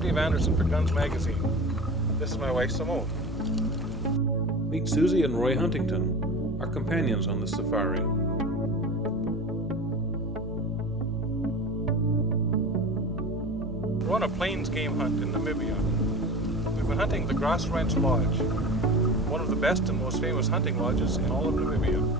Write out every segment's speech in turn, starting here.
Dave Anderson for Guns Magazine. This is my wife Simone. Meet Susie and Roy Huntington, our companions on the safari. We're on a plains game hunt in Namibia. We've been hunting the Gras Lodge, one of the best and most famous hunting lodges in all of Namibia.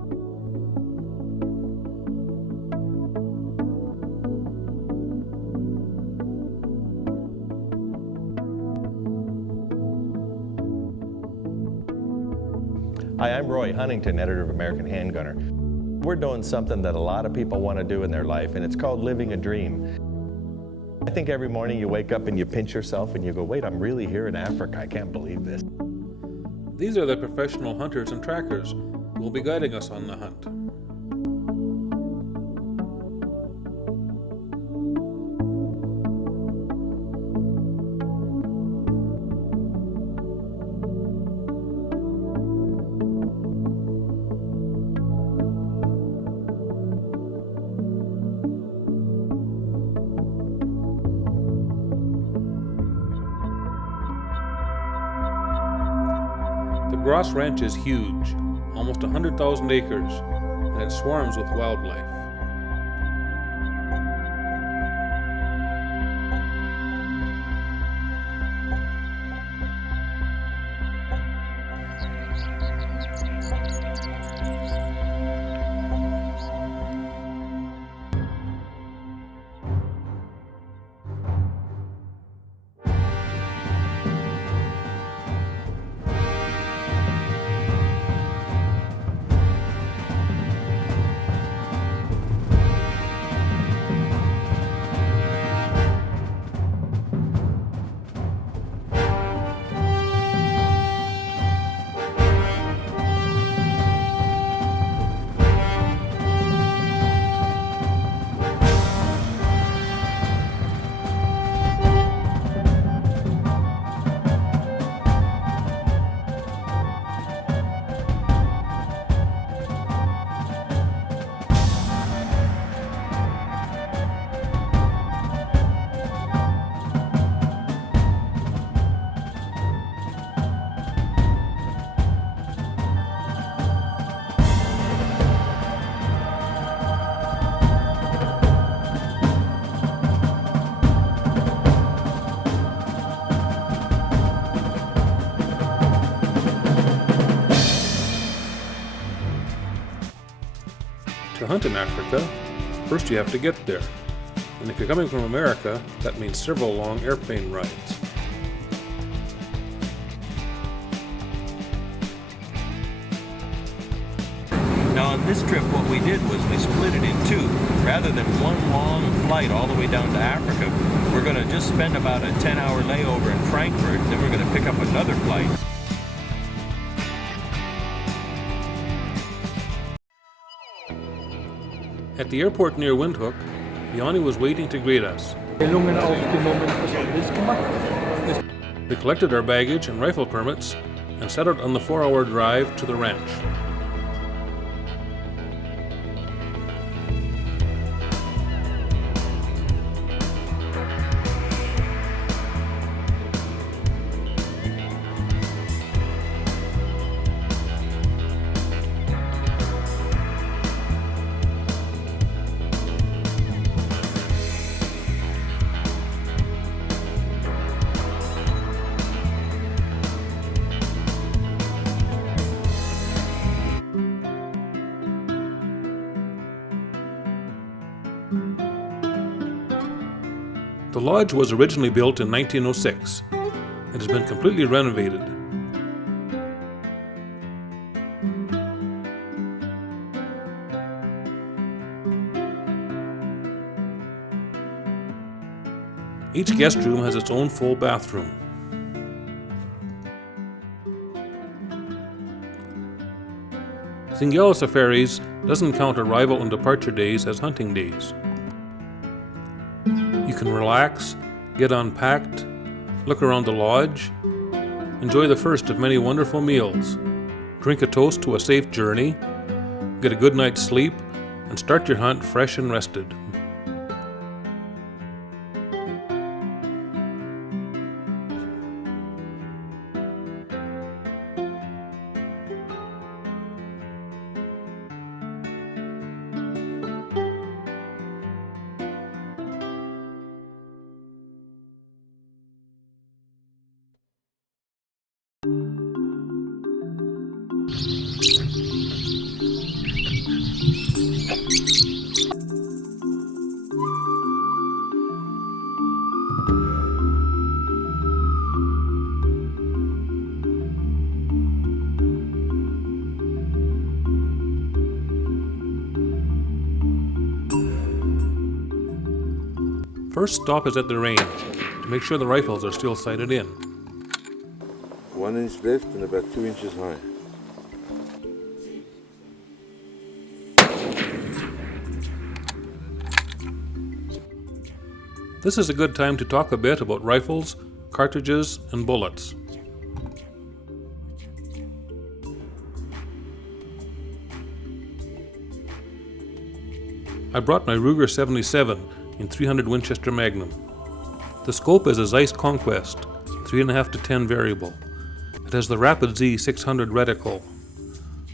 Hi, I'm Roy Huntington, editor of American Handgunner. We're doing something that a lot of people want to do in their life, and it's called living a dream. I think every morning you wake up and you pinch yourself and you go, wait, I'm really here in Africa. I can't believe this. These are the professional hunters and trackers who will be guiding us on the hunt. The Gras Ranch is huge, almost 100,000 acres, and it swarms with wildlife. To hunt in Africa, first you have to get there. And if you're coming from America, that means several long airplane rides. Now on this trip what we did was we split it in two. Rather than one long flight all the way down to Africa, we're going to just spend about a 10-hour layover in Frankfurt, then we're going to pick up another flight. At the airport near Windhoek, Yanni was waiting to greet us. We collected our baggage and rifle permits and set out on the 4-hour drive to the ranch. The lodge was originally built in 1906. It has been completely renovated. Each guest room has its own full bathroom. Zingela Safaris doesn't count arrival and departure days as hunting days. You can relax, get unpacked, look around the lodge, enjoy the first of many wonderful meals, drink a toast to a safe journey, get a good night's sleep, and start your hunt fresh and rested. First stop is at the range to make sure the rifles are still sighted in. 1 inch left and about 2 inches high. This is a good time to talk a bit about rifles, cartridges, and bullets. I brought my Ruger 77 in 300 Winchester Magnum. The scope is a Zeiss Conquest, 3.5 to 10 variable. It has the Rapid Z 600 reticle.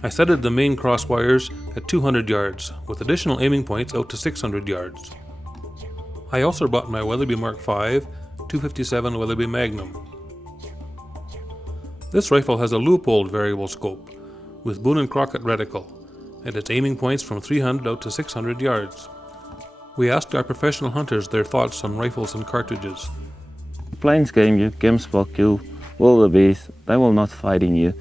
I sighted the main cross wires at 200 yards, with additional aiming points out to 600 yards. I also bought my Weatherby Mark V 257 Weatherby Magnum. This rifle has a Leupold variable scope, with Boone & Crockett reticle, and its aiming points from 300 out to 600 yards. We asked our professional hunters their thoughts on rifles and cartridges. Plains game, you gamespot, you wildebeest, they will not fighting you.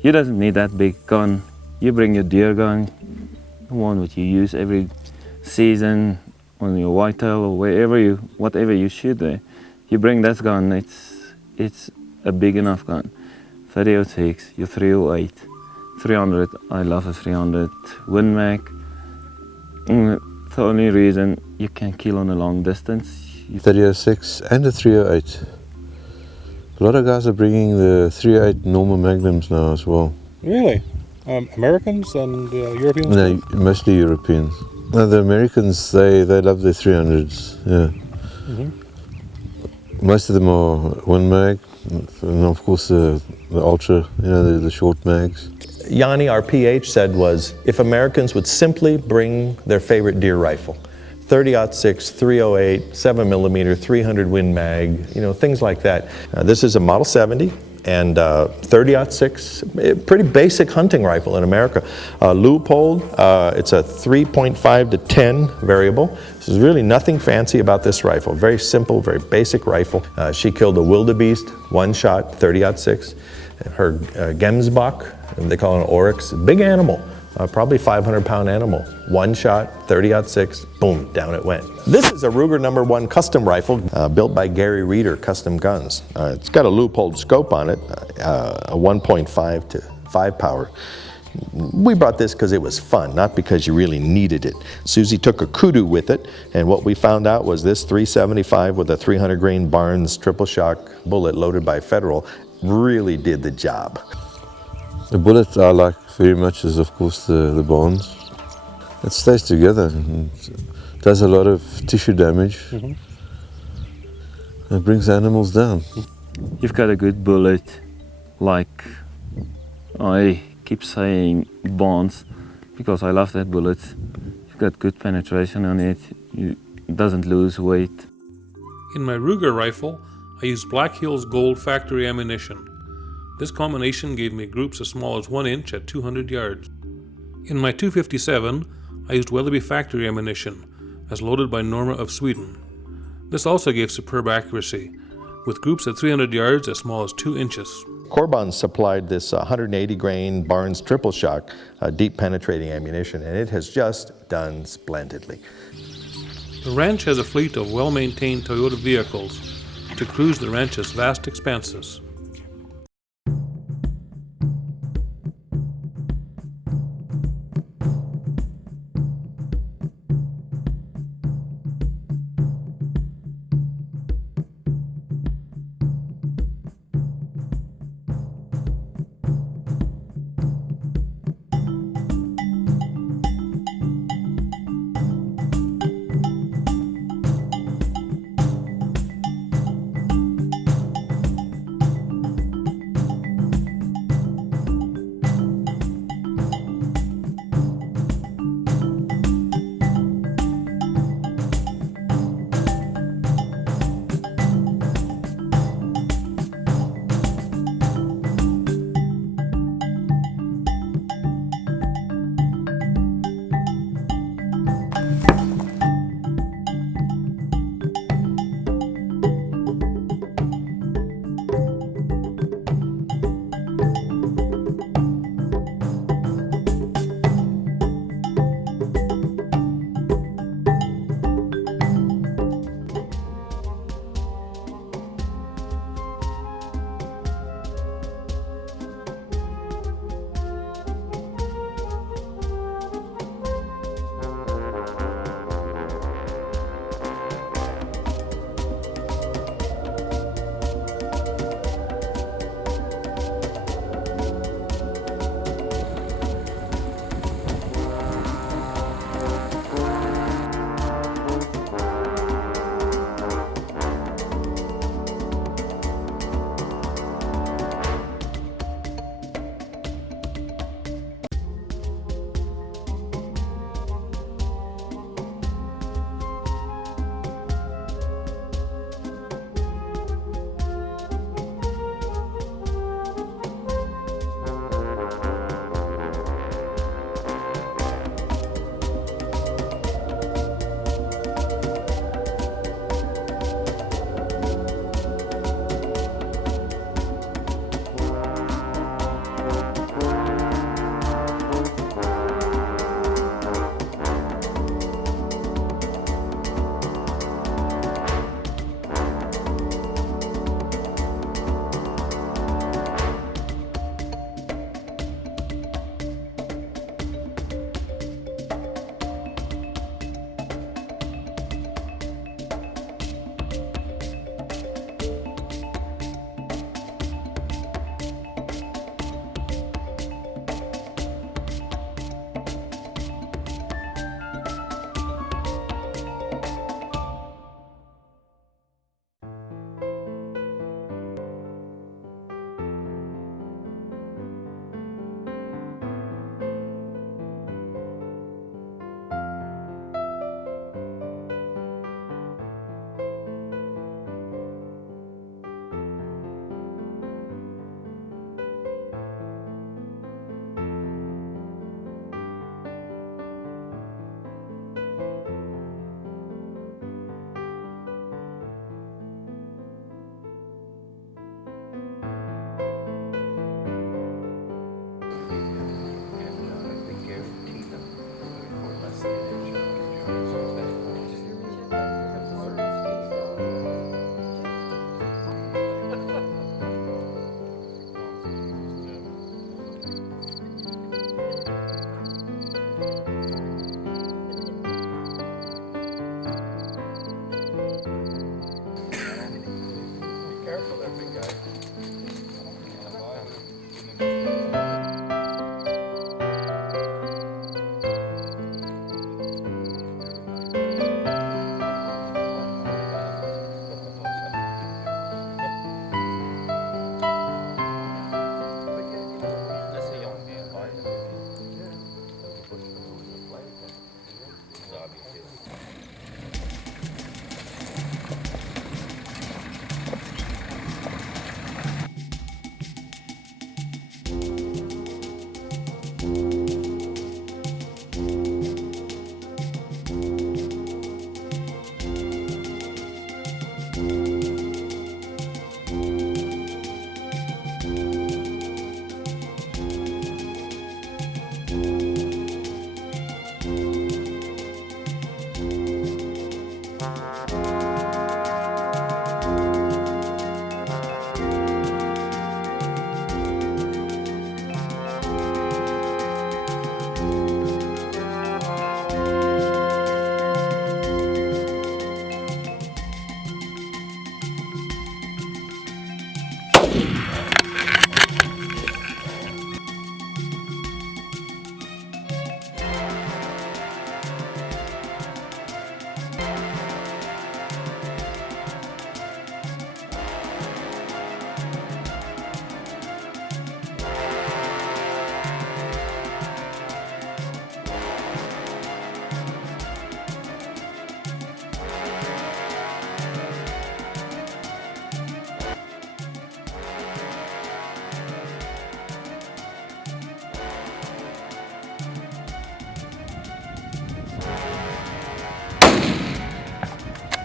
You doesn't need that big gun. You bring your deer gun, the one that you use every season on your whitetail or whatever you shoot there. You bring that gun, it's a big enough gun. 30-06, your 308, 300, I love a 300 Win Mag. The only reason you can kill on a long distance. 30-06 and a 308. A lot of guys are bringing the 308 normal Magnums now as well. Really? Americans and Europeans? No, mostly Europeans. No, the Americans, they love their 300s, yeah. Mm-hmm. Most of them are one mag, and of course the ultra, the short mags. Yanni, our PH, said was, if Americans would simply bring their favorite deer rifle, 30-06, 308, 7mm, 300 Win Mag, things like that. This is a Model 70 and 30-06, pretty basic hunting rifle in America. Leupold, it's a 3.5 to 10 variable. This is really nothing fancy about this rifle. Very simple, very basic rifle. She killed a wildebeest, one shot, 30-06. Her Gemsbach, they call it an oryx, big animal, probably 500-pound animal. One shot, 30-06, boom, down it went. This is a Ruger No. 1 custom rifle built by Gary Reeder Custom Guns. It's got a Leupold scope on it, a 1.5 to 5 power. We brought this because it was fun, not because you really needed it. Susie took a kudu with it, and what we found out was this 375 with a 300 grain Barnes triple shock bullet loaded by Federal really did the job. The bullet I like very much is of course the Barnes. It stays together and does a lot of tissue damage. Mm-hmm. It brings animals down. You've got a good bullet, like I keep saying Barnes, because I love that bullet. You've got good penetration on it, it doesn't lose weight. In my Ruger rifle, I used Black Hills Gold factory ammunition. This combination gave me groups as small as 1 inch at 200 yards. In my 257, I used Weatherby factory ammunition, as loaded by Norma of Sweden. This also gave superb accuracy, with groups at 300 yards as small as 2 inches. Corbon supplied this 180 grain Barnes triple shock deep penetrating ammunition, and it has just done splendidly. The ranch has a fleet of well-maintained Toyota vehicles to cruise the ranch's vast expanses.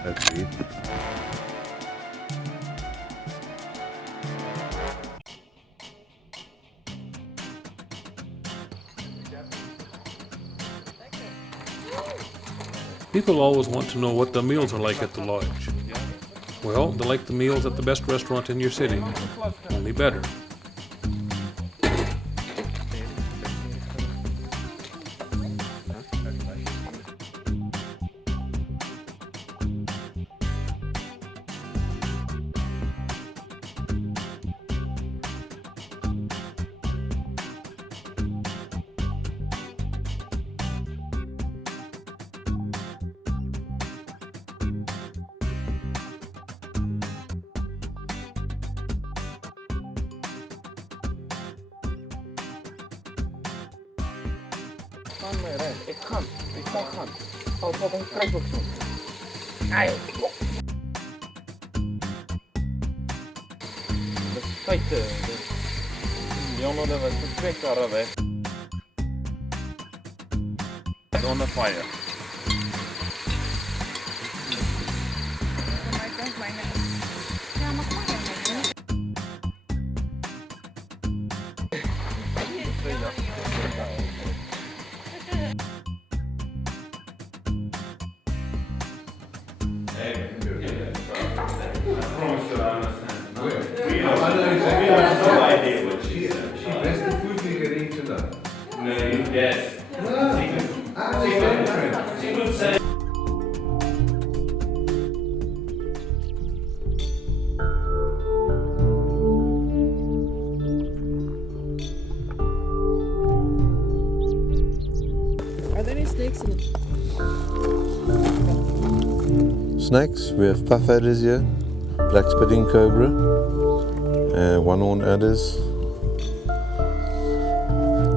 That's it. People always want to know what the meals are like at the lodge. Well, they're like the meals at the best restaurant in your city, only better. Ik kan gaan. Als wat een kruisboek doen. De feiten. Jongen, dat was de twee karren weg. On the fire. Are there any snakes in it? Snakes, we have puff adders here, black spitting cobra, one-horned adders,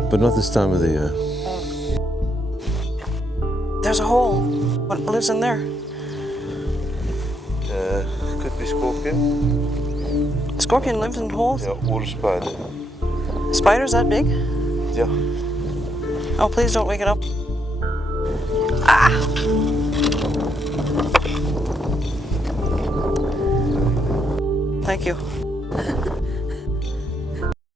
but not this time of the year. There's a hole. What lives in there? Could be scorpion. Scorpion lives in holes? Yeah, or a spider. Spiders that big? Yeah. Oh, please don't wake it up. Ah! Thank you.